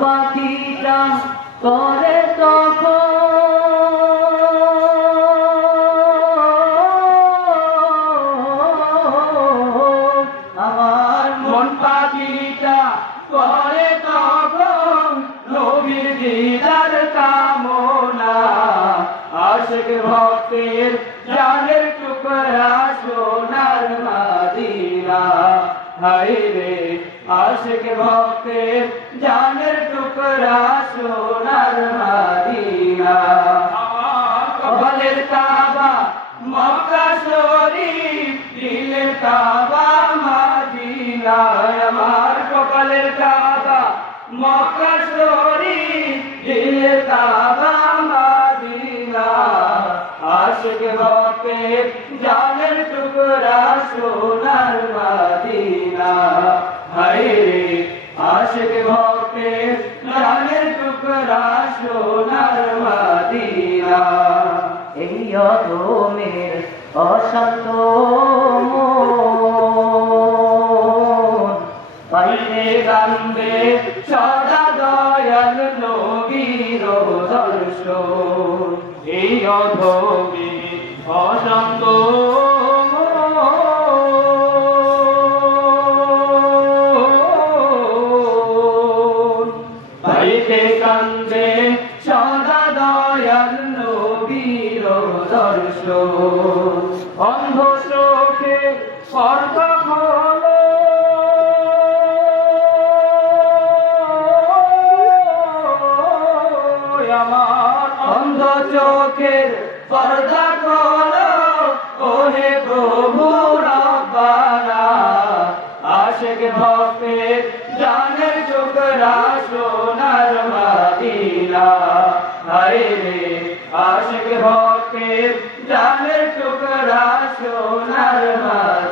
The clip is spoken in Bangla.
পাখিটা করে তখন আমার মন পাখিটা করে তখন নবীর দিদার কামনা আশিক ভক্তের জানের টুকরা সোনার মদিনা হায় রে আশিক ভক্তের জানের টুকরা সোনার মদিনা কবলের কাবা মক্কা শরীফ দিলের কাবা মদিনা আমার কবলের কাবা মক্কা শরীফ দিলের কাবা মদিনা আশিক ভক্তের জানের টুকরা সোনার মদিনা হায় রে আশিক ভক্তের জানের টুকরা সোনার মদিনা এই অদমের অশান্ত মন পাইতে কান্দে সদা দয়াল নবীর দর্শন এই অদমের অশান্ত পাইতে কান্দে সদা দয়াল নবীর দর্শন অন্ধ চোখে পর্দা খোলো আমার অন্ধ চোখের পর্দা খোলো ওহে প্রভু রব্বানা আশিক ভক্তের জানের টুকরা সোনার মদিনা হায় রে আশিক ভক্তের জানের টুকরা সোনার মদিনা